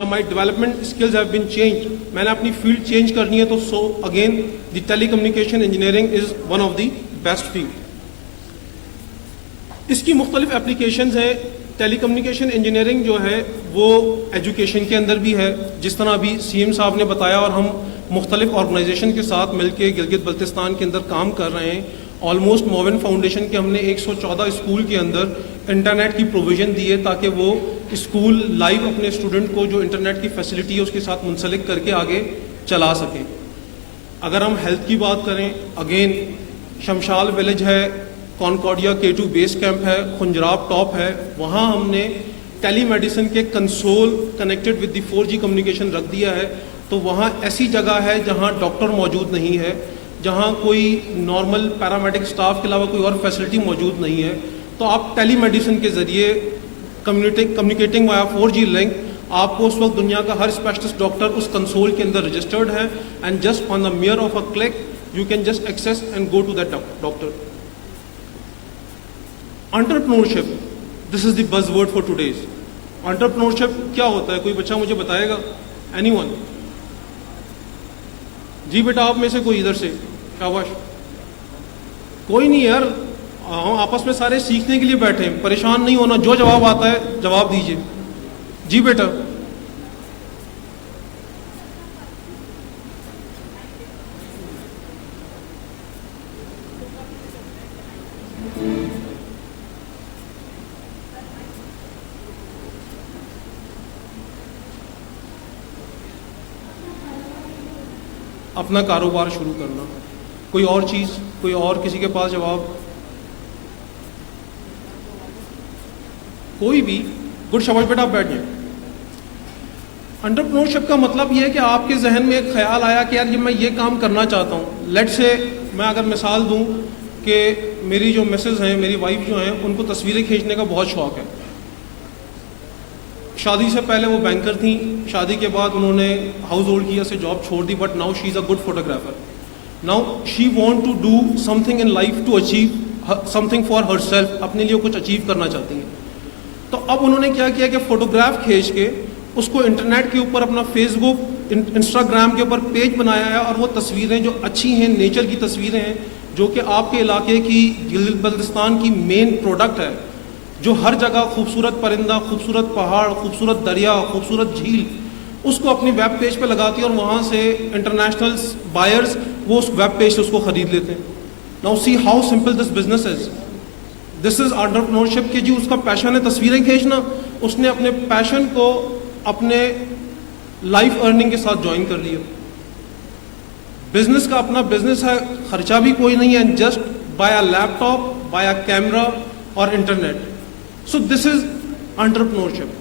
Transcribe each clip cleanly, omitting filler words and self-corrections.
My development skills have been changed. میں نے اپنی فیلڈ چینج کرنی ہے تو so again the telecommunication engineering is one of the best field. اس کی مختلف اپلیکیشنز ہیں. ٹیلی کمیونیکیشن انجینئرنگ جو ہے وہ ایجوکیشن کے اندر بھی ہے, جس طرح ابھی سی ایم صاحب نے بتایا, اور ہم مختلف آرگنائزیشن کے ساتھ مل کے گلگت بلتستان کے اندر کام کر رہے ہیں. آلموسٹ موون فاؤنڈیشن کے ہم نے 114 اسکول کے اندر انٹرنیٹ کی پروویژن دی ہے تاکہ وہ اسکول لائیو اپنے اسٹوڈنٹ کو جو انٹرنیٹ کی فیسلٹی ہے اس کے ساتھ منسلک کر کے آگے چلا سکیں. اگر ہم ہیلتھ کی بات کریں, اگین شمشال ولیج ہے, کانکارڈیا K2 بیس کیمپ ہے, خنجراب ٹاپ ہے, وہاں ہم نے ٹیلی میڈیسن کے console connected with the 4G communication رکھ دیا ہے. تو وہاں ایسی جگہ ہے جہاں ڈاکٹر موجود نہیں ہے, جہاں کوئی نارمل پیرامیڈک اسٹاف کے علاوہ کوئی اور فیسلٹی موجود نہیں ہے, تو آپ ٹیلی میڈیسن کے ذریعے کمیونیکیٹنگ وایا 4G لنک, آپ کو اس وقت دنیا کا ہر اسپیشلسٹ ڈاکٹر اس کنسول کے اندر رجسٹرڈ ہے, and just on the mere of a click you can just access and go to that doctor. Entrepreneurship, this is the buzzword for today's. Entrepreneurship کیا ہوتا ہے, کوئی بچہ مجھے بتائے گا؟ Any one? جی بیٹا آپ میں سے کوئی ادھر سے, شاباش. کوئی نہیں یار, ہم آپس میں سارے سیکھنے کے لیے بیٹھے ہیں, پریشان نہیں ہونا, جو جواب آتا ہے جواب دیجیے. جی بیٹا. اپنا کاروبار شروع کرنا. کوئی اور چیز, کوئی اور کسی کے پاس جواب؟ کوئی بھی؟ گڈ, شاباش بیٹا آپ بیٹھ جائیں. انٹرپرنورشپ کا مطلب یہ ہے کہ آپ کے ذہن میں ایک خیال آیا کہ یار یہ میں یہ کام کرنا چاہتا ہوں. لیٹ سے میں اگر مثال دوں کہ میری جو مسز ہیں, میری وائف جو ہیں, ان کو تصویریں کھینچنے کا بہت شوق ہے. شادی سے پہلے وہ بینکر تھیں, شادی کے بعد انہوں نے ہاؤس ہولڈ کیا سے جاب چھوڑ دی, but now she is a good photographer. Now she want to do something in life to achieve something for herself, اپنے لیے کچھ اچیو کرنا چاہتی ہیں. تو اب انہوں نے کیا کیا کہ فوٹوگراف کھینچ کے اس کو انٹرنیٹ کے اوپر اپنا فیس بک, انسٹاگرام کے اوپر پیج بنایا ہے, اور وہ تصویریں جو اچھی ہیں, نیچر کی تصویریں ہیں, جو کہ آپ کے علاقے کی گلگت بلتستان کی مین پروڈکٹ ہے, جو ہر جگہ خوبصورت پرندہ, خوبصورت پہاڑ, خوبصورت دریا, خوبصورت جھیل, اس کو اپنی ویب پیج پہ لگاتی ہے, اور وہاں سے انٹرنیشنل بائرز وہ اس ویب پیج سے اس کو خرید لیتے ہیں. Now see how simple this business is. This is entrepreneurship کہ جی اس کا پیشن ہے تصویریں کھینچنا, اس نے اپنے پیشن کو اپنے لائف ارننگ کے ساتھ جوائن کر لیا. بزنس کا اپنا بزنس ہے, خرچہ بھی کوئی نہیں ہے, just buy a laptop, buy a camera اور internet. So this is entrepreneurship.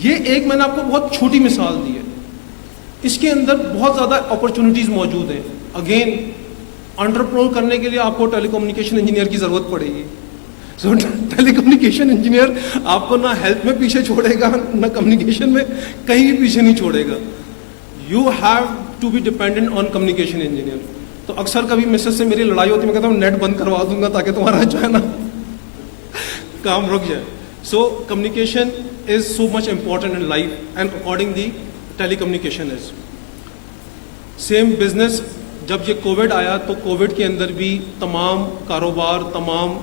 یہ ایک میں نے آپ کو بہت چھوٹی مثال دی ہے, اس کے اندر بہت زیادہ اپرچونیٹیز موجود ہیں. اگین انٹرپرنور کرنے کے لیے آپ کو ٹیلی کمیونیکیشن انجینئر کی ضرورت پڑے گی. سو ٹیلی کمیونیکیشن انجینئر آپ کو نہ ہیلتھ میں پیچھے چھوڑے گا, نہ کمیونیکیشن میں کہیں بھی پیچھے نہیں چھوڑے گا. You have to be dependent on communication engineer. تو اکثر کبھی مسز سے میری لڑائی ہوتی ہے, میں کہتا ہوں نیٹ بند کروا دوں گا تاکہ تمہارا جو ہے نا کام رک جائے. So communication is so much important in life, and according the telecommunication is same business. جب یہ کووڈ آیا تو کووڈ کے اندر بھی تمام کاروبار, تمام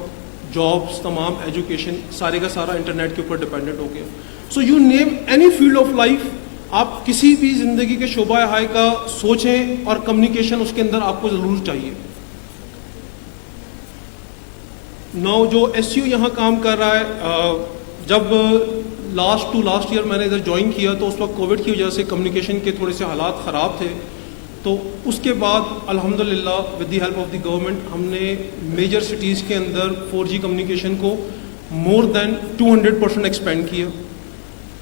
جابس, تمام ایجوکیشن سارے کا سارا انٹرنیٹ کے اوپر ڈپینڈنٹ ہو گیا. So you name any field of life, آپ کسی بھی زندگی کے شعبہ ہائے کا سوچیں, اور کمیونیکیشن اس کے اندر آپ کو ضرور چاہیے. ناؤ جو ایس یو یہاں کام کر رہا ہے, جب لاسٹ ایئر میں نے ادھر جوائن کیا تو اس وقت کووڈ کی وجہ سے کمیونیکیشن کے تھوڑے سے حالات خراب تھے. تو اس کے بعد الحمدللہ with the help of the government ہم نے میجر سٹیز کے اندر 4G کمیونیکیشن کو مور دین 200% ایکسپینڈ کیا.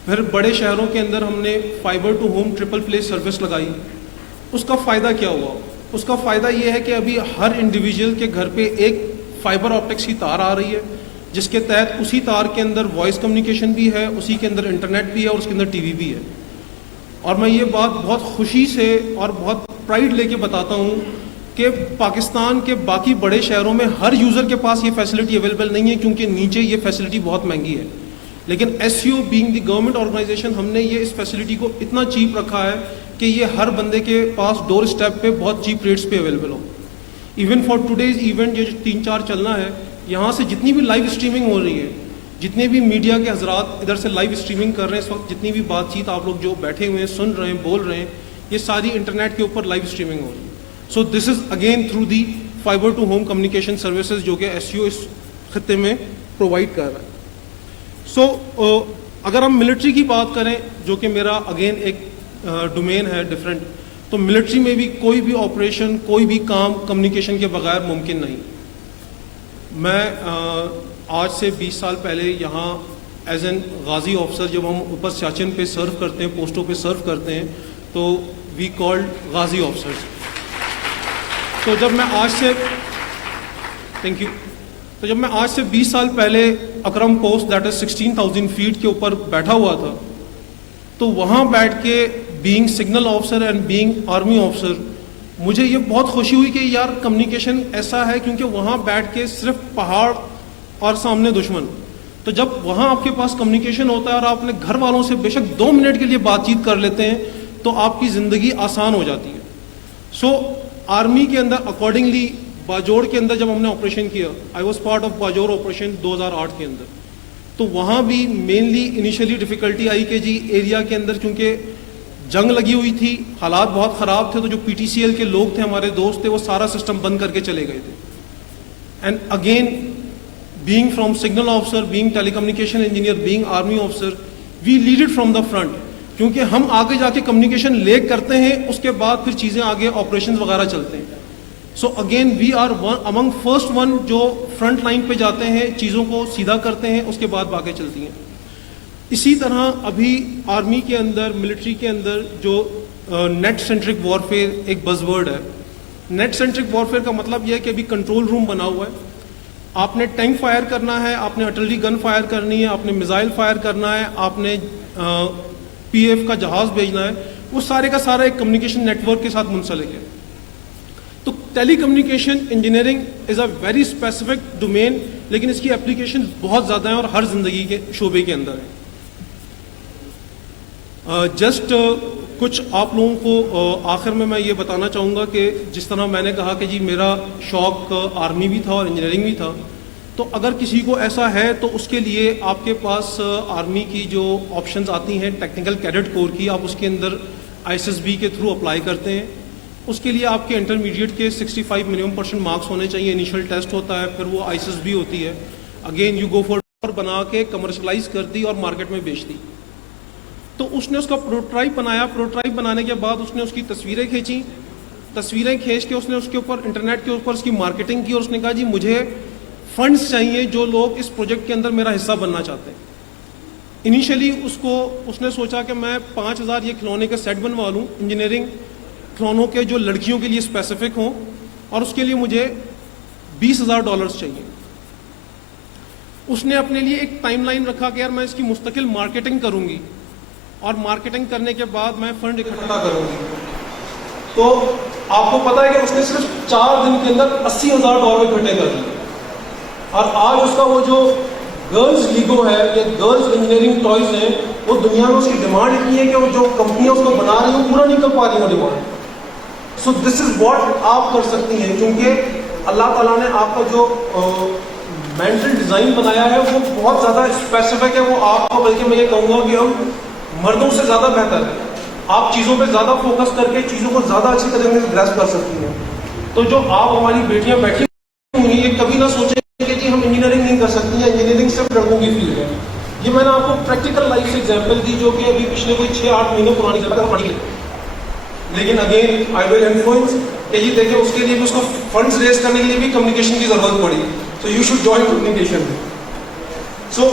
پھر بڑے شہروں کے اندر ہم نے fibre to home triple play service لگائی. اس کا فائدہ کیا ہوا؟ اس کا فائدہ یہ ہے کہ ابھی ہر انڈیویجول کے گھر پہ ایک فائبر آپٹکس کی تار آ رہی ہے, جس کے تحت اسی تار کے اندر وائس کمیونیکیشن بھی ہے, اسی کے اندر انٹرنیٹ بھی ہے, اور اس کے اندر ٹی وی بھی ہے. اور میں یہ بات بہت خوشی سے اور بہت پرائڈ لے کے بتاتا ہوں کہ پاکستان کے باقی بڑے شہروں میں ہر یوزر کے پاس یہ فیسلٹی اویلیبل نہیں ہے, کیونکہ نیچے یہ فیسلٹی بہت مہنگی ہے. لیکن SCO being the government organisation ہم نے یہ اس فیسلٹی کو اتنا چیپ رکھا ہے کہ یہ ہر بندے کے پاس ڈور اسٹیپ پہ بہت چیپ ریٹس پہ available who. Even for today's event یہ جو 3-4 چلنا ہے, یہاں سے جتنی بھی لائیو اسٹریمنگ ہو رہی ہے, جتنے بھی میڈیا کے حضرات ادھر سے لائیو اسٹریمنگ کر رہے ہیں اس وقت, جتنی بھی بات چیت آپ لوگ جو بیٹھے ہوئے ہیں سن رہے ہیں بول رہے ہیں, یہ ساری انٹرنیٹ کے اوپر لائیو اسٹریمنگ ہو رہی ہے. So this is again through the fibre to home communication services جو کہ SCO اس خطے میں پرووائڈ کر رہا ہے. سو اگر ہم ملٹری کی بات کریں جو کہ میرا اگین ایک ڈومین ہے ڈفرینٹ, تو ملٹری میں بھی کوئی بھی آپریشن کوئی بھی کام کمیونیکیشن کے بغیر ممکن نہیں. میں آج سے 20 سال پہلے یہاں ایز این غازی آفسر جب ہم اوپر سیاچن پہ سرو کرتے ہیں, پوسٹوں پہ سرو کرتے ہیں, تو وی کالڈ غازی آفسرز. تو جب میں آج سے 20 سال پہلے اکرم پوسٹ دیٹ از 16,000 فیٹ کے اوپر بیٹھا ہوا تھا, تو وہاں بیٹھ کے being signal officer and being army officer مجھے یہ بہت خوشی ہوئی کہ یار کمیونیکیشن ایسا ہے, کیونکہ وہاں بیٹھ کے صرف پہاڑ اور سامنے دشمن. تو جب وہاں آپ کے پاس کمیونیکیشن ہوتا ہے اور آپ اپنے گھر والوں سے بے شک 2 منٹ کے لیے بات چیت کر لیتے ہیں تو آپ کی زندگی آسان ہو جاتی ہے. سو آرمی کے اندر اکارڈنگلی باجوڑ کے اندر جب ہم نے آپریشن کیا, I was part of Bajaur operation 2008 کے اندر, تو وہاں بھی مینلی انیشلی ڈیفیکلٹی آئی کہ جی ایریا کے اندر چونکہ جنگ لگی ہوئی تھی, حالات بہت خراب تھے, تو جو PTCL کے لوگ تھے ہمارے دوست تھے وہ سارا سسٹم بند کر کے چلے گئے تھے. And again being from signal officer, being telecommunication engineer, being army officer, we lead it from the front, کیونکہ ہم آگے جا کے کمیونیکیشن لے کرتے ہیں, اس کے بعد پھر چیزیں آگے آپریشنز وغیرہ چلتے ہیں. So again we are among first one جو فرنٹ لائن پہ جاتے ہیں, چیزوں کو سیدھا کرتے ہیں, اس کے بعد باقی چلتی ہیں. اسی طرح ابھی آرمی کے اندر, ملٹری کے اندر جو نیٹ سینٹرک وارفیئر ایک بز ورڈ ہے. نیٹ سینٹرک وارفیئر کا مطلب یہ ہے کہ ابھی کنٹرول روم بنا ہوا ہے, آپ نے ٹینک فائر کرنا ہے, آپ نے آرٹلری گن فائر کرنی ہے, آپ نے میزائل فائر کرنا ہے, آپ نے PF کا جہاز بھیجنا ہے, وہ سارے کا سارا ایک کمیونیکیشن نیٹ ورک کے ساتھ منسلک ہے. تو telecommunication engineering is a very specific domain, لیکن اس کی اپلیکیشن بہت زیادہ ہیں اور ہر زندگی کے شعبے کے اندر ہیں. جسٹ کچھ آپ لوگوں کو آخر میں یہ بتانا چاہوں گا کہ جس طرح میں نے کہا کہ جی میرا شوق آرمی بھی تھا اور انجینئرنگ بھی تھا, تو اگر کسی کو ایسا ہے تو اس کے لیے آپ کے پاس آرمی کی جو آپشنز آتی ہیں ٹیکنیکل کیڈٹ کور کی, آپ اس کے اندر ISSB کے تھرو اپلائی کرتے ہیں. اس کے لیے آپ کے انٹرمیڈیٹ کے 65 منیمم % مارکس ہونے چاہیے. انیشیل ٹیسٹ ہوتا ہے, پھر وہ ISSB ہوتی ہے, اگین یو گو فار بنا کے کمرشلائز کر دی اور مارکیٹ میں بیچ دی. تو اس نے اس کا پروٹوٹائپ بنایا, پروٹوٹائپ بنانے کے بعد اس نے اس کی تصویریں کھینچی, تصویریں کھینچ کے اس نے اس کے اوپر انٹرنیٹ کے اوپر اس کی مارکیٹنگ کی, اور اس نے کہا جی مجھے فنڈز چاہیے جو لوگ اس پروجیکٹ کے اندر میرا حصہ بننا چاہتے ہیں. انیشلی اس نے سوچا کہ میں 5,000 یہ کھلونے کے سیٹ بنوا لوں, انجینئرنگ کھلونوں کے جو لڑکیوں کے لیے اسپیسیفک ہوں, اور اس کے لیے مجھے $20,000 چاہیے. اس نے اپنے لیے ایک ٹائم لائن رکھا کہ یار میں اس کی مستقل مارکیٹنگ کروں گی, اور مارکیٹنگ کرنے کے بعد میں فنڈ اکٹھا کروں گی. تو آپ کو پتا ہے کہ اس نے صرف 4 دن کے اندر $80,000 اکٹھے کر لیے, اور آج اس کا وہ جو گرلز لیگو ہے یا گرلز انجینئرنگ ٹوائز ہیں, وہ دنیا میں اس کی ڈیمانڈ اتنی ہے کہ وہ جو کمپنیاں اس کو بنا رہی ہیں پورا نہیں کر پا رہی ہیں demand. So this is what آپ کر سکتی ہیں, کیونکہ اللہ تعالیٰ نے آپ کا جو مینٹل ڈیزائن بنایا ہے وہ بہت زیادہ اسپیسیفک ہے. وہ آپ کو بلکہ میں یہ کہوں گا کہ ہم مردوں سے زیادہ بہتر ہے. آپ چیزوں پہ زیادہ فوکس کر کے چیزوں کو زیادہ اچھی طریقے سے گریسپ کر سکتی ہیں. تو جو آپ ہماری بیٹیاں بیٹھی ہوئی یہ کبھی نہ سوچیں کہ جی ہم انجینئرنگ نہیں کر سکتی ہیں, انجینئرنگ صرف لڑکوں کی فیلڈ ہے. یہ میں نے آپ کو پریکٹیکل لائف سے ایگزامپل دی جو کہ ابھی پچھلے کوئی 6-8 مہینوں پرانی جگہ پڑھی ہے. لیکن اگین آئی ول انفلوئنس کہ یہ دیکھیں اس کے لیے بھی اس کو فنڈز ریز کرنے کے لیے بھی کمیونیکیشن کی ضرورت پڑی, تو یو شوڈ جوائن کمیونیکیشن. سو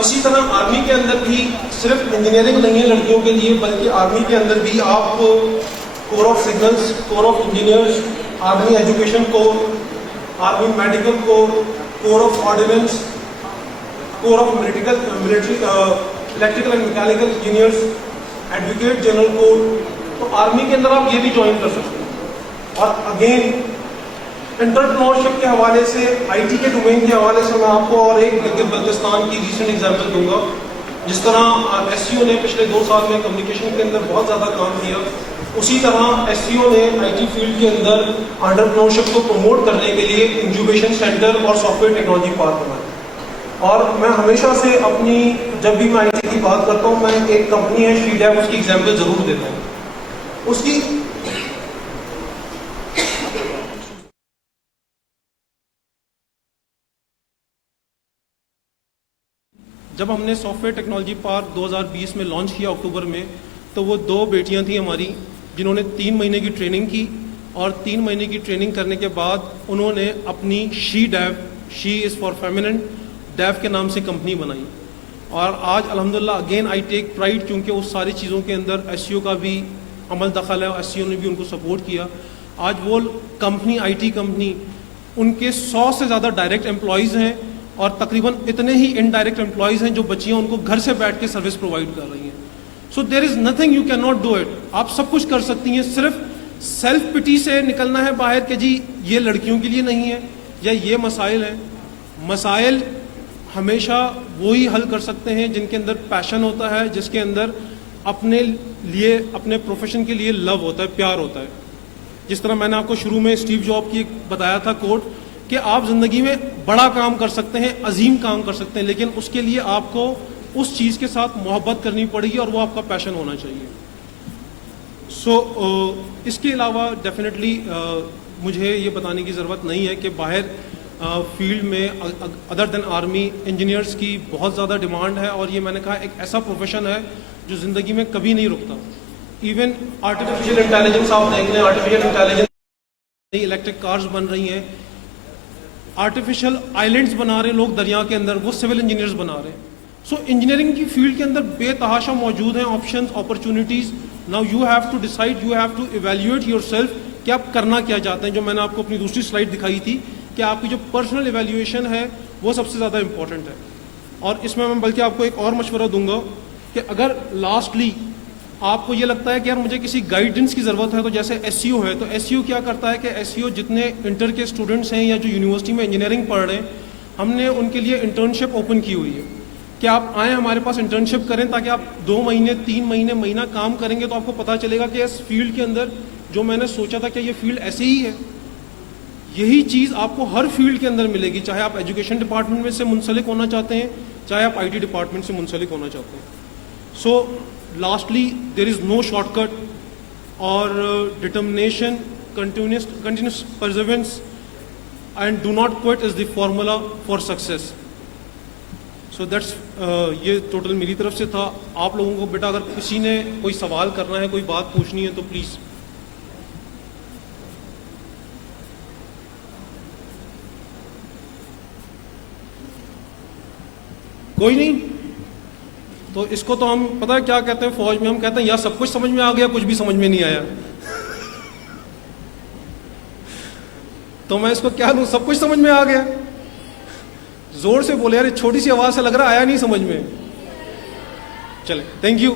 اسی طرح آرمی کے اندر بھی صرف انجینئرنگ نہیں ہے لڑکیوں کے لیے, بلکہ آرمی کے اندر بھی آپ corps of signals, corps of engineers, army education corps, army medical corps, corps of ordnance, corps of military electrical and mechanical engineers, advocate general corps. تو آرمی کے اندر آپ یہ بھی جوائن کر سکتے ہیں. اور اگین انٹرپرینورشپ کے حوالے سے, IT کے ڈومین کے حوالے سے میں آپ کو اور ایک گلگت بلتستان کی ریسنٹ ایگزامپل دوں گا. جس طرح ایس سی او نے پچھلے 2 سال میں کمیونیکیشن کے اندر بہت زیادہ کام کیا، اسی طرح ایس سی او نے آئی ٹی فیلڈ کے اندر انٹرپرینورشپ کو پروموٹ کرنے کے لیے انکیوبیشن سینٹر اور سافٹ ویئر ٹیکنالوجی پارک بنایا. اور میں ہمیشہ سے اپنی جب بھی میں آئی ٹی کی بات کرتا ہوں، میں ایک کمپنی ہے شی ڈیپ، اس کی ایگزامپل ضرور دیتا ہوں. اس کی جب ہم نے سافٹ ویئر ٹیکنالوجی پارک 2020 میں لانچ کیا اکتوبر میں، تو وہ 2 بیٹیاں تھیں ہماری جنہوں نے 3 مہینے کی ٹریننگ کی، اور 3 مہینے کی ٹریننگ کرنے کے بعد انہوں نے اپنی شی ڈیو، شی از فار فیمنن، ڈیو کے نام سے کمپنی بنائی. اور آج الحمدللہ اگین آئی ٹیک پرائڈ، کیونکہ اس ساری چیزوں کے اندر ایس سی او کا بھی عمل دخل ہے اور ایس سی او نے بھی ان کو سپورٹ کیا. آج وہ کمپنی، آئی ٹی کمپنی، ان کے 100 سے زیادہ ڈائریکٹ امپلائیز ہیں اور تقریباً اتنے ہی انڈائریکٹ امپلائیز ہیں جو بچیاں ان کو گھر سے بیٹھ کے سروس پرووائڈ کر رہی ہیں. So there is nothing you can not do it. آپ سب کچھ کر سکتی ہیں، صرف سیلف پٹی سے نکلنا ہے باہر کہ جی یہ لڑکیوں کے لیے نہیں ہے یا یہ مسائل ہیں. مسائل ہمیشہ وہی حل کر سکتے ہیں جن کے اندر پیشن ہوتا ہے، جس کے اندر اپنے لیے، اپنے پروفیشن کے لیے لو ہوتا ہے، پیار ہوتا ہے. جس طرح میں نے آپ کو شروع میں اسٹیو جاب کی بتایا تھا کوٹ، کہ آپ زندگی میں بڑا کام کر سکتے ہیں، عظیم کام کر سکتے ہیں، لیکن اس کے لیے آپ کو اس چیز کے ساتھ محبت کرنی پڑے گی اور وہ آپ کا پیشن ہونا چاہیے. سو اس کے علاوہ ڈیفینیٹلی مجھے یہ بتانے کی ضرورت نہیں ہے کہ باہر فیلڈ میں ادر دین آرمی انجینئرس کی بہت زیادہ ڈیمانڈ ہے، اور یہ میں نے کہا ایک ایسا پروفیشن ہے جو زندگی میں کبھی نہیں رکتا. ایون آرٹیفیشیل انٹیلیجنس آپ دیکھ لیں، آرٹیفیشیل انٹیلیجنس نئی الیکٹرک کارز بن رہی ہیں، آرٹیفیشیل آئلینڈس بنا رہے ہیں لوگ دریا کے اندر، وہ سول انجینئرز بنا رہے ہیں. سو انجینئرنگ کی فیلڈ کے اندر بے تحاشا موجود ہیں options, opportunities. Now you have to decide, you have to evaluate yourself کہ آپ کرنا کیا چاہتے ہیں. جو میں نے آپ کو اپنی دوسری سلائڈ دکھائی تھی کہ آپ کی جو پرسنل ایویلیویشن ہے وہ سب سے زیادہ امپورٹنٹ ہے. اور اس میں بلکہ آپ کو ایک اور مشورہ دوں گا کہ اگر لاسٹلی آپ کو یہ لگتا ہے کہ یار مجھے کسی گائیڈنس کی ضرورت ہے، تو جیسے ایس سی او ہے، تو ایس سی او کیا کرتا ہے کہ ایس سی او جتنے انٹر کے اسٹوڈنٹس ہیں یا جو یونیورسٹی میں انجینئرنگ پڑھ رہے ہیں، ہم نے ان کے لیے انٹرنشپ اوپن کی ہوئی ہے کہ آپ آئیں ہمارے پاس انٹرنشپ کریں، تاکہ آپ 2 مہینے 3 مہینے مہینہ کام کریں گے تو آپ کو پتہ چلے گا کہ اس فیلڈ کے اندر جو میں نے سوچا تھا کہ یہ فیلڈ ایسے ہی ہے. یہی چیز آپ کو ہر فیلڈ کے اندر ملے گی، چاہے آپ ایجوکیشن ڈپارٹمنٹ میں سے منسلک ہونا چاہتے ہیں، چاہے آپ آئی ٹی ڈپارٹمنٹ سے منسلک ہونا چاہتے ہیں. سو لاسٹلی دیر از نو شارٹ کٹ، اور determination, continuous perseverance and do not quit is the formula for success. So that's یہ ٹوٹل میری طرف سے تھا. آپ لوگوں کو بیٹا اگر کسی نے کوئی سوال کرنا ہے، کوئی بات پوچھنی ہے تو پلیز. کوئی نہیں؟ تو اس کو تو ہم پتہ ہے کیا کہتے ہیں فوج میں، ہم کہتے ہیں یا سب کچھ سمجھ میں آ گیا، کچھ بھی سمجھ میں نہیں آیا. تو میں اس کو کیا لوں، سب کچھ سمجھ میں آ گیا؟ زور سے بولے یار، چھوٹی سی آواز سے لگ رہا آیا نہیں سمجھ میں. چلے، تھینک یو.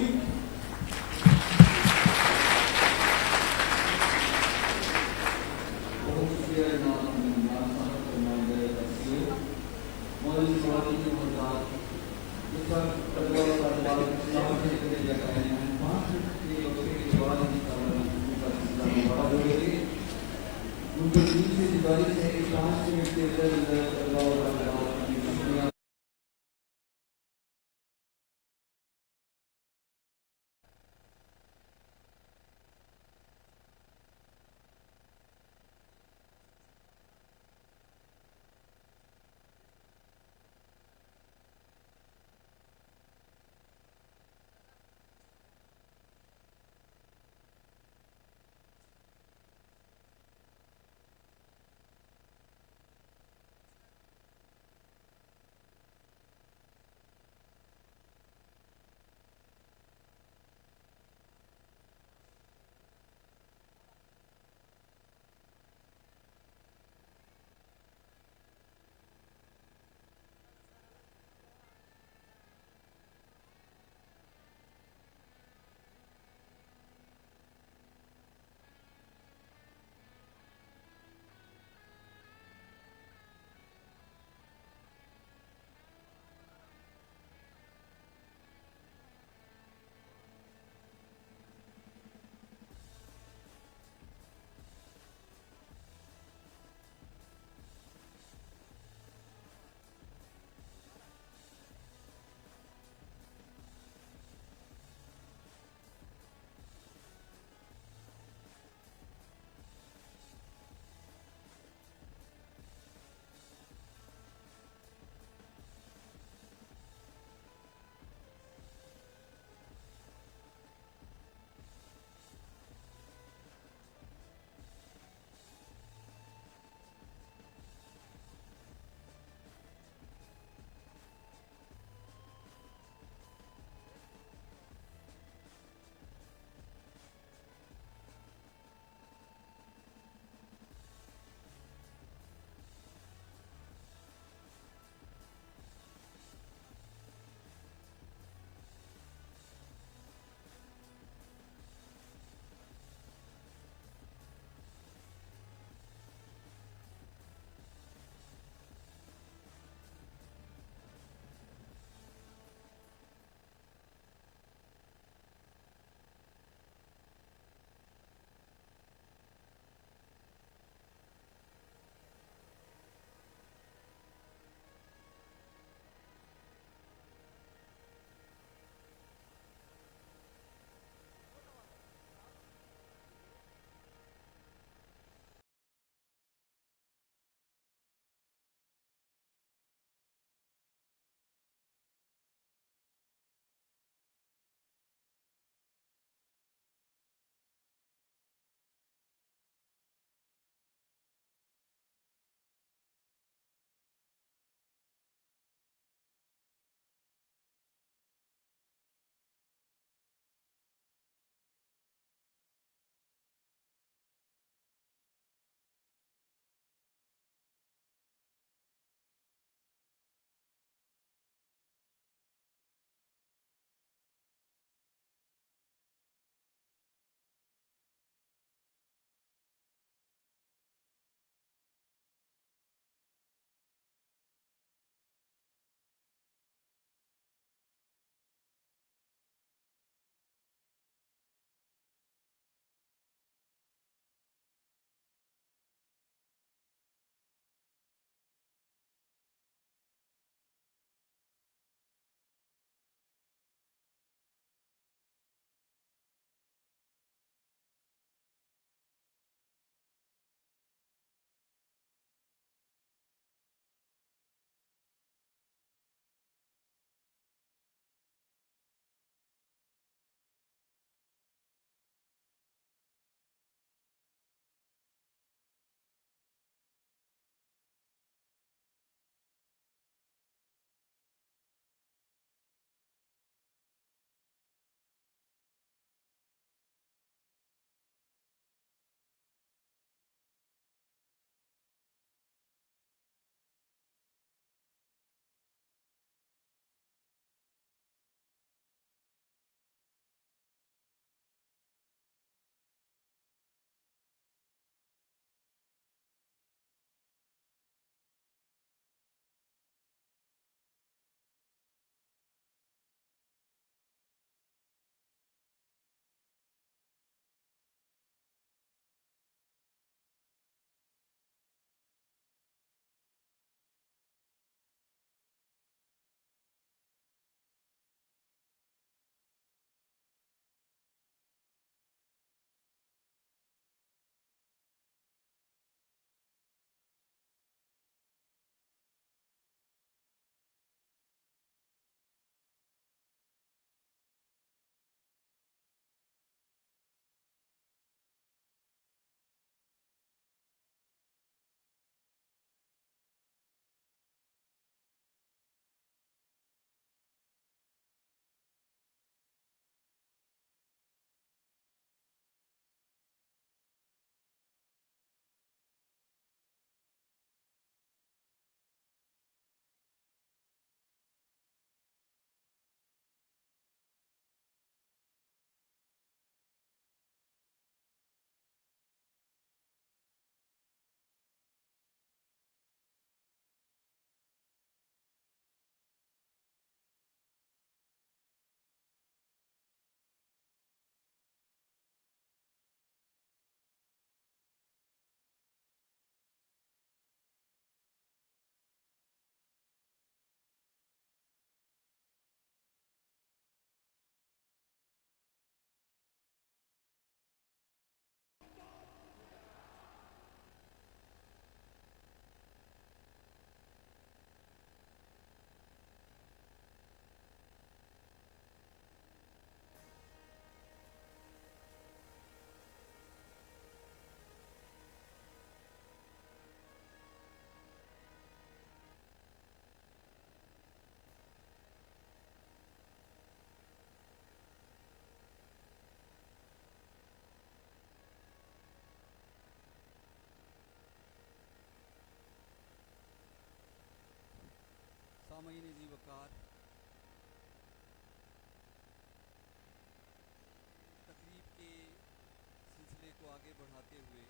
آگے بڑھاتے ہوئے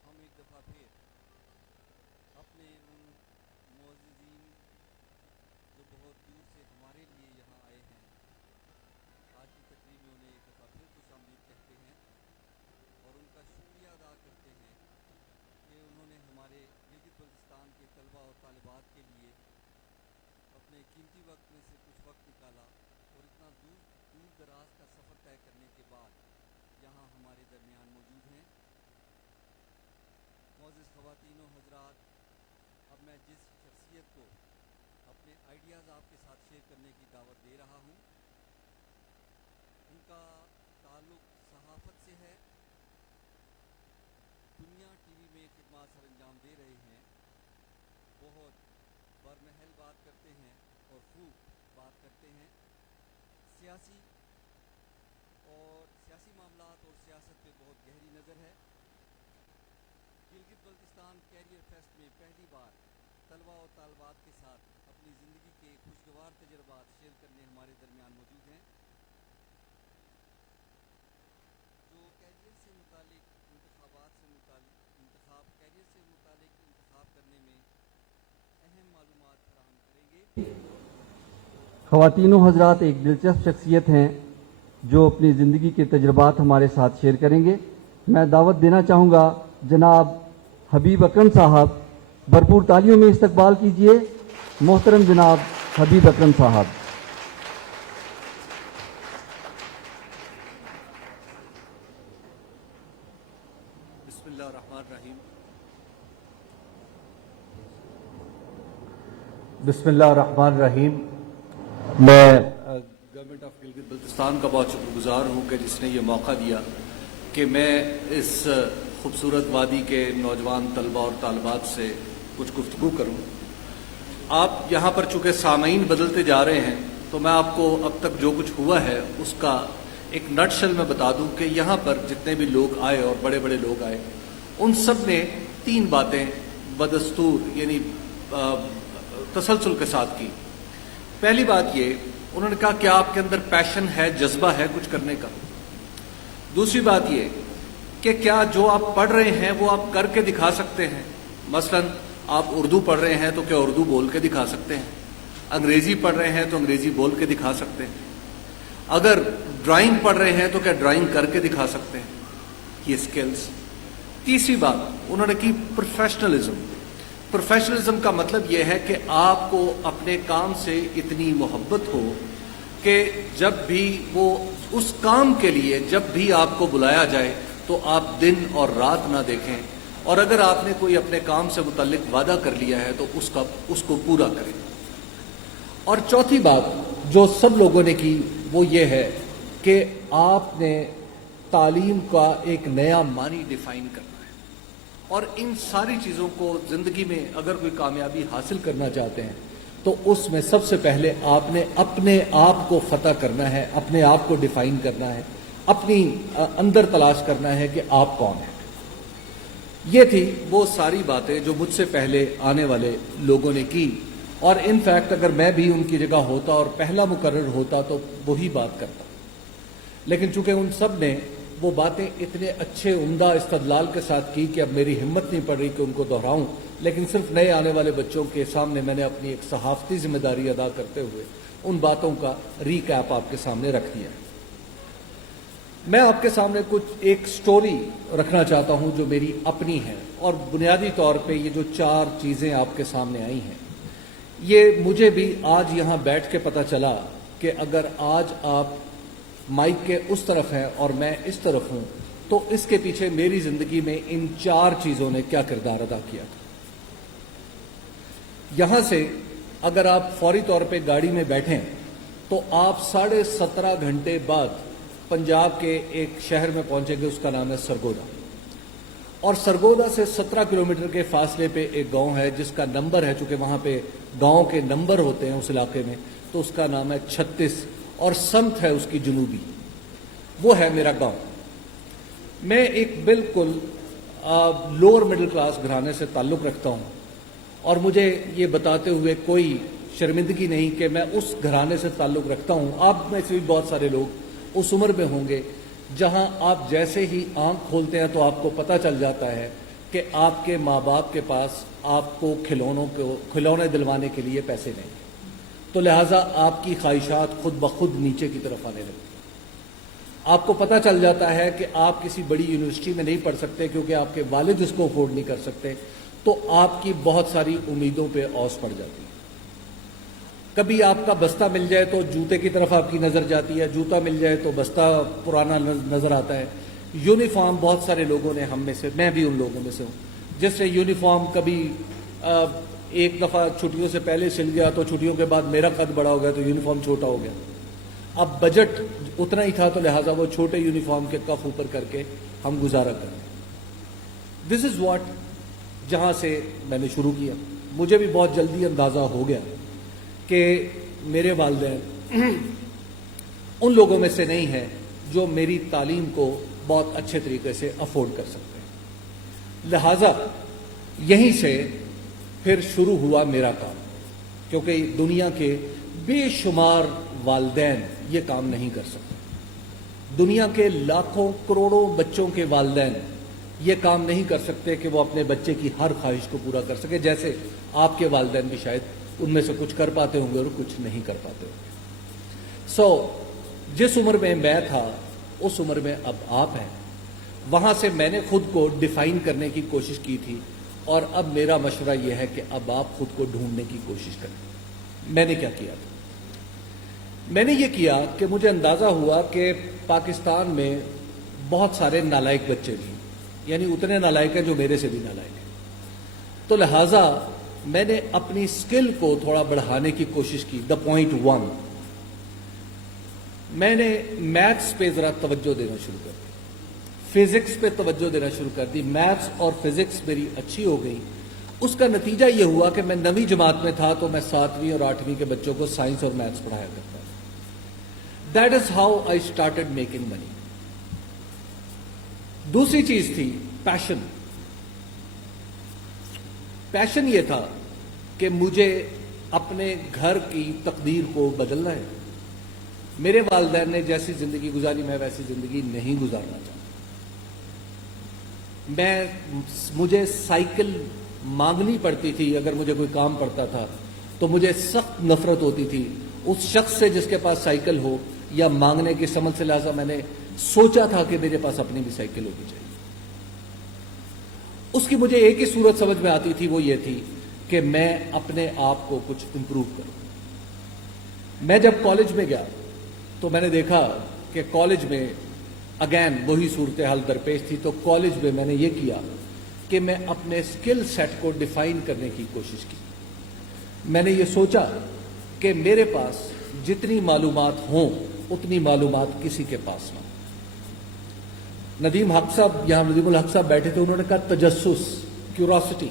ہم ایک دفعہ پھر اپنے ان معززین جو بہت دور سے ہمارے لیے یہاں آئے ہیں، آج کی تقریب میں انہیں ایک دفعہ پھر خوش آمدید کہتے ہیں اور ان کا شکریہ ادا کرتے ہیں کہ انہوں نے ہمارے گلگت بلتستان کے طلباء اور طالبات کے لیے اپنے قیمتی وقت میں سے کچھ وقت نکالا اور اتنا دور دراز کا سفر طے کرنے کے بعد یہاں ہمارے درمیان موجود ہیں۔ معزز خواتین و حضرات، اب میں جس شخصیت کو اپنے آئیڈیاز آپ کے ساتھ شیئر کرنے کی دعوت دے رہا ہوں، ان کا تعلق صحافت سے ہے۔ دنیا ٹی وی میں خدمات سر انجام دے رہے ہیں، بہت برمحل بات کرتے ہیں اور خوب بات کرتے ہیں۔ سیاسی معاملات اور سیاست پہ بہت گہری نظر ہے۔ گلگت بلتستان کیریئر فیسٹ میں پہلی بار طلباء اور طالبات کے ساتھ اپنی زندگی کے خوشگوار تجربات شیئر کرنے ہمارے درمیان موجود ہیں۔ جو کیریئر سے متعلق انتخاب کرنے میں اہم معلومات فراہم کریں گے۔ خواتین و حضرات ایک دلچسپ شخصیت ہیں جو اپنی زندگی کے تجربات ہمارے ساتھ شیئر کریں گے۔ میں دعوت دینا چاہوں گا جناب حبیب اکرم صاحب، بھرپور تالیوں میں استقبال کیجیے محترم جناب حبیب اکرم صاحب۔ بسم اللہ الرحمن الرحیم۔ بسم اللہ الرحمن الرحیم۔ میں گورنمنٹ آف گلگت بلتستان کا بہت شکر گزار ہوں کہ جس نے یہ موقع دیا کہ میں اس خوبصورت وادی کے نوجوان طلباء اور طالبات سے کچھ گفتگو کروں۔ آپ یہاں پر چونکہ سامعین بدلتے جا رہے ہیں تو میں آپ کو اب تک جو کچھ ہوا ہے اس کا ایک نٹ شل میں بتا دوں کہ یہاں پر جتنے بھی لوگ آئے اور بڑے بڑے لوگ آئے، ان سب نے 3 باتیں بدستور یعنی تسلسل کے ساتھ کی۔ پہلی بات یہ، انہوں نے کہا کہ آپ کے اندر پیشن ہے، جذبہ ہے کچھ کرنے کا۔ دوسری بات یہ کہ کیا جو آپ پڑھ رہے ہیں وہ آپ کر کے دکھا سکتے ہیں؟ مثلا آپ اردو پڑھ رہے ہیں تو کیا اردو بول کے دکھا سکتے ہیں؟ انگریزی پڑھ رہے ہیں تو انگریزی بول کے دکھا سکتے ہیں؟ اگر ڈرائنگ پڑھ رہے ہیں تو کیا ڈرائنگ کر کے دکھا سکتے ہیں؟ یہ سکلز۔ تیسری بات انہوں نے کی پروفیشنلزم۔ پروفیشنلزم کا مطلب یہ ہے کہ آپ کو اپنے کام سے اتنی محبت ہو کہ جب بھی وہ اس کام کے لیے جب بھی آپ کو بلایا جائے تو آپ دن اور رات نہ دیکھیں، اور اگر آپ نے کوئی اپنے کام سے متعلق وعدہ کر لیا ہے تو اس کو پورا کریں۔ اور چوتھی بات جو سب لوگوں نے کی وہ یہ ہے کہ آپ نے تعلیم کا ایک نیا معنی ڈیفائن کرنا ہے، اور ان ساری چیزوں کو زندگی میں اگر کوئی کامیابی حاصل کرنا چاہتے ہیں تو اس میں سب سے پہلے آپ نے اپنے آپ کو فتح کرنا ہے، اپنے آپ کو ڈیفائن کرنا ہے، اپنی اندر تلاش کرنا ہے کہ آپ کون ہیں۔ یہ تھی وہ ساری باتیں جو مجھ سے پہلے آنے والے لوگوں نے کی، اور ان فیکٹ اگر میں بھی ان کی جگہ ہوتا اور پہلا مقرر ہوتا تو وہی بات کرتا، لیکن چونکہ ان سب نے وہ باتیں اتنے اچھے عمدہ استدلال کے ساتھ کی کہ اب میری ہمت نہیں پڑ رہی کہ ان کو دہراؤں، لیکن صرف نئے آنے والے بچوں کے سامنے میں نے اپنی ایک صحافتی ذمہ داری ادا کرتے ہوئے ان باتوں کا ریکیپ آپ کے سامنے رکھ دیا۔ میں آپ کے سامنے ایک سٹوری رکھنا چاہتا ہوں جو میری اپنی ہے، اور بنیادی طور پہ یہ جو 4 چیزیں آپ کے سامنے آئی ہیں، یہ مجھے بھی آج یہاں بیٹھ کے پتہ چلا کہ اگر آج آپ مائک کے اس طرف ہیں اور میں اس طرف ہوں تو اس کے پیچھے میری زندگی میں ان 4 چیزوں نے کیا کردار ادا کیا تھا۔ یہاں سے اگر آپ فوری طور پہ گاڑی میں بیٹھیں تو آپ 17.5 گھنٹے بعد پنجاب کے ایک شہر میں پہنچیں گے، اس کا نام ہے سرگودا، اور سرگودا سے 17 کلومیٹر کے فاصلے پہ ایک گاؤں ہے جس کا نمبر ہے، چونکہ وہاں پہ گاؤں کے نمبر ہوتے ہیں اس علاقے میں، تو اس کا نام ہے 36 اور سمت ہے اس کی جنوبی، وہ ہے میرا گاؤں۔ میں ایک بالکل لوور مڈل کلاس گھرانے سے تعلق رکھتا ہوں، اور مجھے یہ بتاتے ہوئے کوئی شرمندگی نہیں کہ میں اس گھرانے سے تعلق رکھتا ہوں۔ آپ میں سے بھی بہت سارے لوگ اس عمر میں ہوں گے جہاں آپ جیسے ہی آنکھ کھولتے ہیں تو آپ کو پتہ چل جاتا ہے کہ آپ کے ماں باپ کے پاس آپ کو کھلونے دلوانے کے لیے پیسے نہیں، تو لہٰذا آپ کی خواہشات خود بخود نیچے کی طرف آنے لگتی ہیں۔ آپ کو پتہ چل جاتا ہے کہ آپ کسی بڑی یونیورسٹی میں نہیں پڑھ سکتے کیونکہ آپ کے والد اس کو افورڈ نہیں کر سکتے، تو آپ کی بہت ساری امیدوں پہ اوس پڑ جاتی ہے۔ کبھی آپ کا بستہ مل جائے تو جوتے کی طرف آپ کی نظر جاتی ہے، جوتا مل جائے تو بستہ پرانا نظر آتا ہے۔ یونیفارم، بہت سارے لوگوں نے، ہم میں سے، میں بھی ان لوگوں میں سے ہوں، جس سے یونیفارم کبھی ایک دفعہ چھٹیوں سے پہلے سل گیا تو چھٹیوں کے بعد میرا قد بڑا ہو گیا تو یونیفارم چھوٹا ہو گیا۔ اب بجٹ اتنا ہی تھا تو لہٰذا وہ چھوٹے یونیفارم کے کف اوپر کر کے ہم گزارا کریں۔ دس از واٹ، جہاں سے میں نے شروع کیا۔ مجھے بھی بہت جلدی اندازہ ہو گیا کہ میرے والدین ان لوگوں میں سے نہیں ہیں جو میری تعلیم کو بہت اچھے طریقے سے افورڈ کر سکتے ہیں، لہٰذا یہیں سے پھر شروع ہوا میرا کام، کیونکہ دنیا کے بے شمار والدین یہ کام نہیں کر سکتے۔ دنیا کے لاکھوں کروڑوں بچوں کے والدین یہ کام نہیں کر سکتے کہ وہ اپنے بچے کی ہر خواہش کو پورا کر سکے، جیسے آپ کے والدین بھی شاید ان میں سے کچھ کر پاتے ہوں گے اور کچھ نہیں کر پاتے ہوں گے۔ جس عمر میں میں تھا اس عمر میں اب آپ ہیں، وہاں سے میں نے خود کو ڈیفائن کرنے کی کوشش کی تھی، اور اب میرا مشورہ یہ ہے کہ اب آپ خود کو ڈھونڈنے کی کوشش کریں۔ میں نے کیا کیا تھا؟ میں نے یہ کیا کہ مجھے اندازہ ہوا کہ پاکستان میں بہت سارے نالائق بچے بھی، یعنی اتنے نالائق ہیں جو میرے سے بھی نالائق ہیں، تو لہٰذا میں نے اپنی سکل کو تھوڑا بڑھانے کی کوشش کی۔ دا پوائنٹ 1، میں نے میتھس پہ ذرا توجہ دینا شروع کر دی، فزکس پہ توجہ دینا شروع کر دی۔ میتھس اور فزکس میری اچھی ہو گئی۔ اس کا نتیجہ یہ ہوا کہ میں 9ویں جماعت میں تھا تو میں 7ویں اور 8ویں کے بچوں کو سائنس اور میتھس پڑھایا کرتا تھا۔ That is how I started making money. دوسری چیز تھی پیشن۔ پیشن یہ تھا کہ مجھے اپنے گھر کی تقدیر کو بدلنا ہے۔ میرے والدین نے جیسی زندگی گزاری میں ویسی زندگی نہیں گزارنا چاہتا۔ مجھے سائیکل مانگنی پڑتی تھی، اگر مجھے کوئی کام پڑتا تھا تو مجھے سخت نفرت ہوتی تھی اس شخص سے جس کے پاس سائیکل ہو یا مانگنے کی سمجھ سے، لہٰذا میں نے سوچا تھا کہ میرے پاس اپنی بھی سائیکل ہونی چاہیے۔ اس کی مجھے ایک ہی صورت سمجھ میں آتی تھی، وہ یہ تھی کہ میں اپنے آپ کو کچھ امپروو کروں۔ میں جب کالج میں گیا تو میں نے دیکھا کہ کالج میں اگین وہی صورتحال درپیش تھی، تو کالج میں نے یہ کیا کہ میں اپنے اسکل سیٹ کو ڈیفائن کرنے کی کوشش کی۔ میں نے یہ سوچا کہ میرے پاس جتنی معلومات ہوں اتنی معلومات کسی کے پاس نہ ہو۔ ندیم حق صاحب، یہاں ندیم الحق صاحب بیٹھے تھے، انہوں نے کہا تجسس، کیوروسٹی۔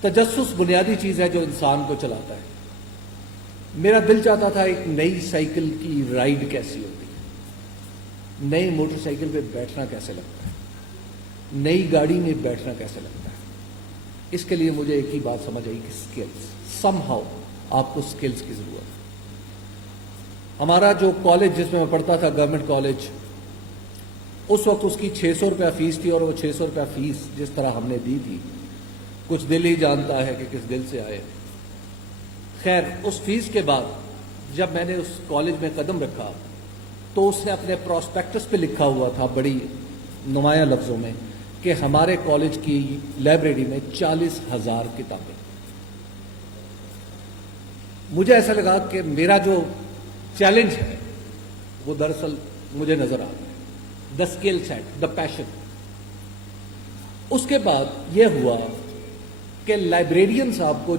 تجسس بنیادی چیز ہے جو انسان کو چلاتا ہے۔ میرا دل چاہتا تھا ایک نئی سائیکل کی رائڈ کیسی ہوتی ہے، نئی موٹر سائیکل پہ بیٹھنا کیسے لگتا ہے، نئی گاڑی میں بیٹھنا کیسے لگتا ہے۔ اس کے لیے مجھے ایک ہی بات سمجھ آئی کہ سکلز، سم ہاؤ آپ کو سکلز کی ضرورت ہے۔ ہمارا جو کالج جس میں پڑھتا تھا، گورنمنٹ کالج، اس وقت اس کی 600 روپیہ فیس تھی، اور وہ 600 روپیہ فیس جس طرح ہم نے دی تھی، کچھ دل ہی جانتا ہے کہ کس دل سے آئے۔ خیر، اس فیس کے بعد جب میں نے اس کالج میں قدم رکھا تو اس نے اپنے پراسپیکٹس پہ لکھا ہوا تھا بڑی نمایاں لفظوں میں کہ ہمارے کالج کی لائبریری میں 40,000 کتابیں۔ مجھے ایسا لگا کہ میرا جو چیلنج ہے وہ دراصل مجھے نظر آ رہا ہے، دا اسکل سیٹ، دا پیشن۔ اس کے بعد یہ ہوا کہ لائبریرین صاحب کو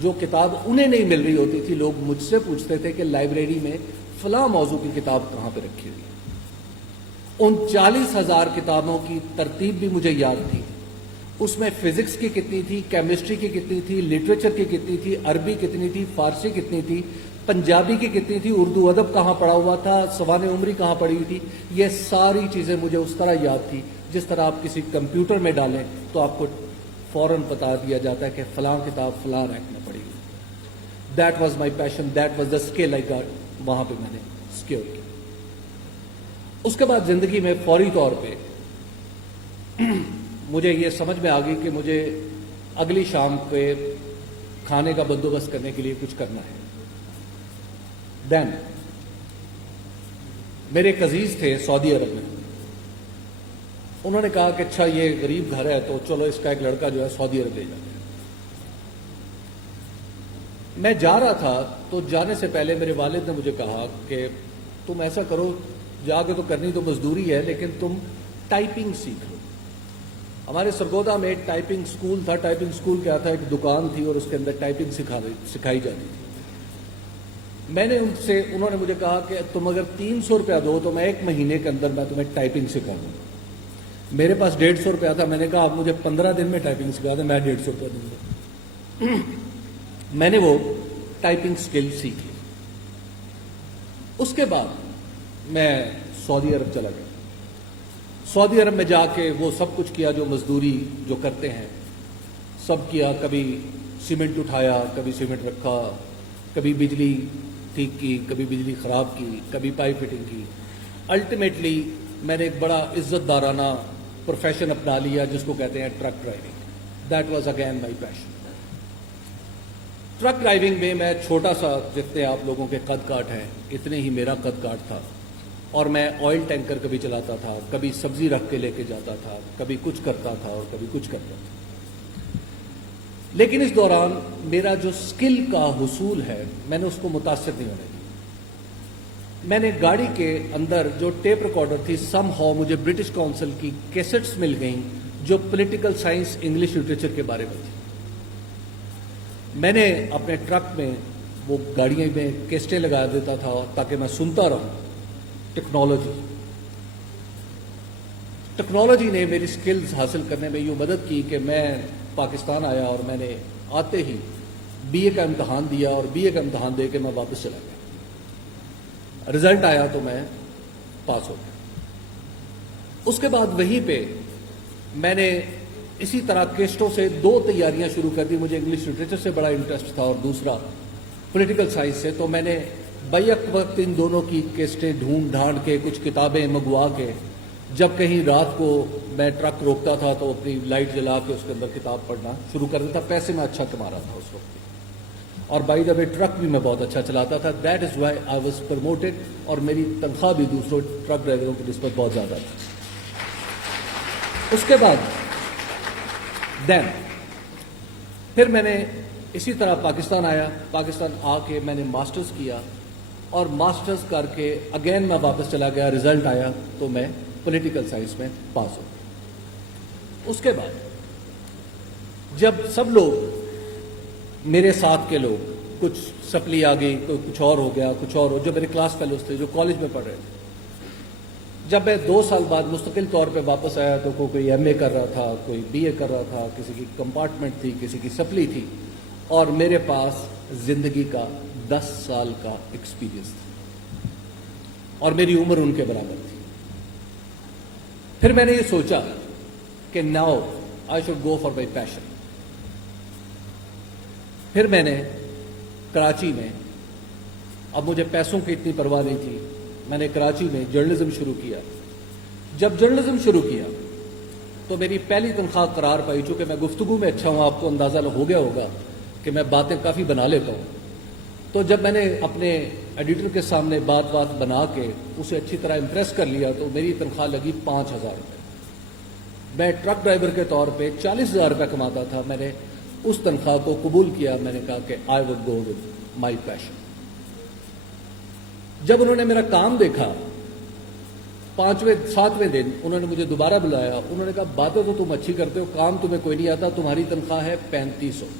جو کتاب انہیں نہیں مل رہی ہوتی تھی، لوگ مجھ سے پوچھتے تھے کہ لائبریری میں فلاں موضوع کی کتاب کہاں پہ رکھی ہوئی ہے۔ ان 40,000 کتابوں کی ترتیب بھی مجھے یاد تھی۔ اس میں فزکس کی کتنی تھی، کیمسٹری کی کتنی تھی، لٹریچر کی کتنی تھی، عربی کتنی تھی، فارسی کتنی تھی، پنجابی کی کتنی تھی، اردو ادب کہاں پڑھا ہوا تھا، سوانح عمری کہاں پڑھی ہوئی تھی۔ یہ ساری چیزیں مجھے اس طرح یاد تھی جس طرح آپ کسی کمپیوٹر میں ڈالیں تو آپ کو فوراً بتا دیا جاتا ہے کہ فلاں کتاب فلاں ریک میں پڑھی ہوئی۔ That was my passion, that was the skill I got. وہاں پہ میں نے اسکیور کی۔ اس کے بعد زندگی میں فوری طور پہ مجھے یہ سمجھ میں آ گئی کہ مجھے اگلی شام پہ کھانے کا بندوبست کرنے کے لیے کچھ کرنا ہے. دین میرے ایک عزیز تھے سعودی عرب میں. انہوں نے کہا کہ اچھا یہ غریب گھر ہے تو چلو اس کا ایک لڑکا جو ہے سعودی عرب لے جاتے ہیں. میں جا رہا تھا تو جانے سے پہلے میرے والد نے مجھے کہا کہ تم ایسا کرو، جا کے تو کرنی تو مزدوری ہے لیکن تم ٹائپنگ سیکھ لو. ہمارے سرگودا میں ایک ٹائپنگ سکول تھا. ٹائپنگ سکول کیا تھا؟ ایک دکان تھی اور اس کے اندر ٹائپنگ سکھائی جاتی تھی. میں نے انہوں نے مجھے کہا کہ تم اگر 300 روپیہ دو تو میں 1 مہینے کے اندر میں تمہیں ٹائپنگ سکھا دوں. میرے پاس 150 روپیہ تھا. میں نے کہا آپ مجھے 15 دن میں ٹائپنگ سکھا دیں، میں 150 روپیہ دوں گا. میں نے وہ ٹائپنگ سکل سیکھی. اس کے بعد میں سعودی عرب چلا گیا. سعودی عرب میں جا کے وہ سب کچھ کیا جو مزدوری جو کرتے ہیں سب کیا. کبھی سیمنٹ اٹھایا، کبھی سیمنٹ رکھا، کبھی بجلی ٹھیک کی، کبھی بجلی خراب کی، کبھی پائپ فٹنگ کی. الٹیمیٹلی میں نے ایک بڑا عزت دارانہ پروفیشن اپنا لیا جس کو کہتے ہیں truck driving. That was again my passion. Truck driving میں میں چھوٹا سا، جتنے آپ لوگوں کے قد کاٹ ہیں اتنے ہی میرا قد کاٹ تھا، اور میں آئل ٹینکر کبھی چلاتا تھا، کبھی سبزی رکھ کے لے کے جاتا تھا، کبھی کچھ کرتا تھا اور کبھی کچھ کرتا تھا. لیکن اس دوران میرا جو سکل کا حصول ہے میں نے اس کو متاثر نہیں ہونے دیا. میں نے گاڑی کے اندر جو ٹیپ ریکارڈر تھی، سم ہاؤ مجھے برٹش کونسل کی کیسٹس مل گئیں جو پولیٹیکل سائنس انگلش لٹریچر کے بارے میں تھی. میں نے اپنے ٹرک میں وہ گاڑیاں میں کیسٹیں لگا دیتا تھا تاکہ میں سنتا رہوں. ٹیکنالوجی نے میری سکلز حاصل کرنے میں یوں مدد کی کہ میں پاکستان آیا اور میں نے آتے ہی بی اے کا امتحان دیا، اور بی اے کا امتحان دے کے میں واپس چلا گیا. رزلٹ آیا تو میں پاس ہو گیا. اس کے بعد وہیں پہ میں نے اسی طرح کیسٹوں سے 2 تیاریاں شروع کر دی. مجھے انگلش لٹریچر سے بڑا انٹرسٹ تھا اور دوسرا پولیٹیکل سائنس سے. تو میں نے بیک وقت ان دونوں کی کیسٹیں ڈھونڈ ڈھانڈ کے، کچھ کتابیں منگوا کے، جب کہیں رات کو میں ٹرک روکتا تھا تو اپنی لائٹ جلا کے اس کے اندر کتاب پڑھنا شروع کر دیتا. پیسے میں اچھا کما رہا تھا اس وقت، اور بائی دا وے ٹرک بھی میں بہت اچھا چلاتا تھا. That is why I was promoted, اور میری تنخواہ بھی دوسروں ٹرک ڈرائیوروں کی نسبت بہت زیادہ تھی. اس کے بعد پھر میں نے اسی طرح پاکستان آیا. پاکستان آ کے میں نے ماسٹرز کیا، اور ماسٹرز کر کے اگین میں واپس چلا گیا. رزلٹ آیا تو میں پولیٹیکل سائنس میں پاس ہو گیا. اس کے بعد جب سب لوگ میرے ساتھ کے لوگ، کچھ سپلی آ گئی، کچھ اور ہو گیا، کچھ اور جو میرے کلاس فیلوز تھے جو کالج میں پڑھ رہے تھے، جب میں 2 سال بعد مستقل طور پہ واپس آیا تو کوئی ایم اے کر رہا تھا، کوئی بی اے کر رہا تھا، کسی کی کمپارٹمنٹ تھی، کسی کی سپلی تھی، اور میرے پاس زندگی کا 10 سال کا ایکسپیرینس تھا اور میری عمر ان کے برابر تھی. پھر میں نے یہ سوچا کہ now I should go for my passion. پھر میں نے کراچی میں، اب مجھے پیسوں کی اتنی پرواہ نہیں تھی، میں نے کراچی میں جرنلزم شروع کیا. جب جرنلزم شروع کیا تو میری پہلی تنخواہ قرار پائی. چونکہ میں گفتگو میں اچھا ہوں، آپ کو اندازہ ہو گیا ہوگا کہ میں باتیں کافی بنا لیتا ہوں. تو جب میں نے اپنے ایڈیٹر کے سامنے بات بنا کے اسے اچھی طرح امپریس کر لیا تو میری تنخواہ لگی 5,000 روپے. میں ٹرک ڈرائیور کے طور پہ 40,000 روپے کماتا تھا. میں نے اس تنخواہ کو قبول کیا. میں نے کہا کہ I would go with my پیشن. جب انہوں نے میرا کام دیکھا 5ویں 7ویں دن انہوں نے مجھے دوبارہ بلایا. انہوں نے کہا باتیں تو تم اچھی کرتے ہو، کام تمہیں کوئی نہیں آتا، تمہاری تنخواہ ہے 3500.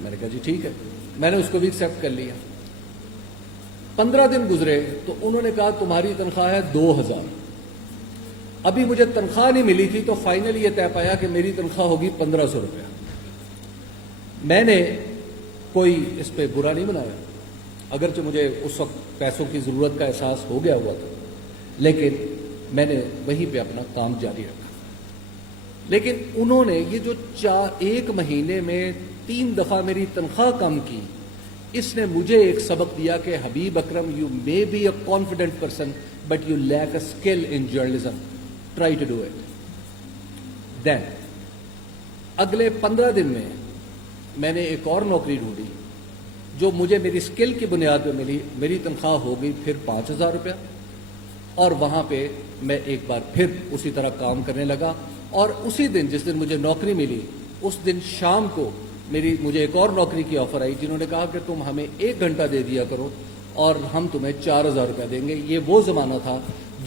میں نے کہا جی ٹھیک ہے. میں نے اس کو بھی ایکسیپٹ کر لیا. 15 دن گزرے تو انہوں نے کہا تمہاری تنخواہ ہے 2000. ابھی مجھے تنخواہ نہیں ملی تھی تو فائنلی یہ طے پایا کہ میری تنخواہ ہوگی 1500 روپیہ. میں نے کوئی اس پہ برا نہیں بنایا، اگرچہ مجھے اس وقت پیسوں کی ضرورت کا احساس ہو گیا ہوا تھا، لیکن میں نے وہیں پہ اپنا کام جاری رکھا. لیکن انہوں نے یہ جو 1 مہینے میں 3 دفعہ میری تنخواہ کم کی، اس نے مجھے ایک سبق دیا کہ Habib Akram, you may be a confident person but you lack a skill in journalism, try to do it. Then اگلے 15 دن میں میں نے ایک اور نوکری ڈھونڈی جو مجھے میری اسکل کی بنیاد پہ ملی. میری تنخواہ ہو گئی پھر 5,000 روپیہ, اور وہاں پہ میں ایک بار پھر اسی طرح کام کرنے لگا. اور اسی دن جس دن مجھے نوکری ملی, اس دن شام کو مجھے ایک اور نوکری کی آفر آئی, جنہوں نے کہا کہ تم ہمیں 1 گھنٹہ دے دیا کرو اور ہم تمہیں 4,000 روپیہ دیں گے. یہ وہ زمانہ تھا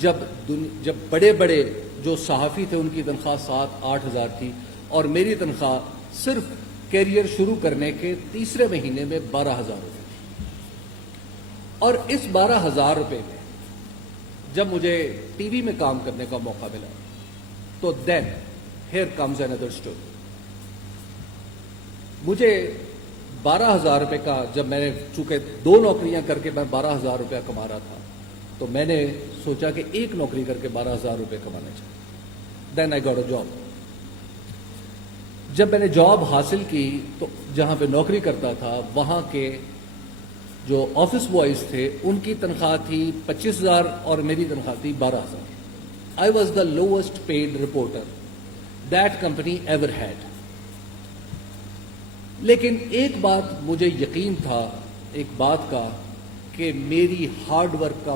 جب بڑے بڑے جو صحافی تھے ان کی تنخواہ 7-8 ہزار تھی, اور میری تنخواہ صرف کیریئر شروع کرنے کے تیسرے مہینے میں 12,000 روپے تھی. اور اس 12,000 روپے میں جب مجھے ٹی وی میں کام کرنے کا موقع ملا تو then here comes another story. مجھے 12,000 روپے کا, جب میں نے چونکہ 2 نوکریاں کر کے میں 12,000 روپیہ کما رہا تھا, تو میں نے سوچا کہ ایک نوکری کر کے 12,000 روپے کمانے چاہیے. دین آئی گاٹ اے جاب. جب میں نے جاب حاصل کی تو جہاں پہ نوکری کرتا تھا وہاں کے جو آفس بوائز تھے ان کی تنخواہ تھی 25,000 اور میری تنخواہ تھی 12,000. I was the lowest paid reporter that company ever had. لیکن ایک بات مجھے یقین تھا ایک بات کا, کہ میری ہارڈ ورک کا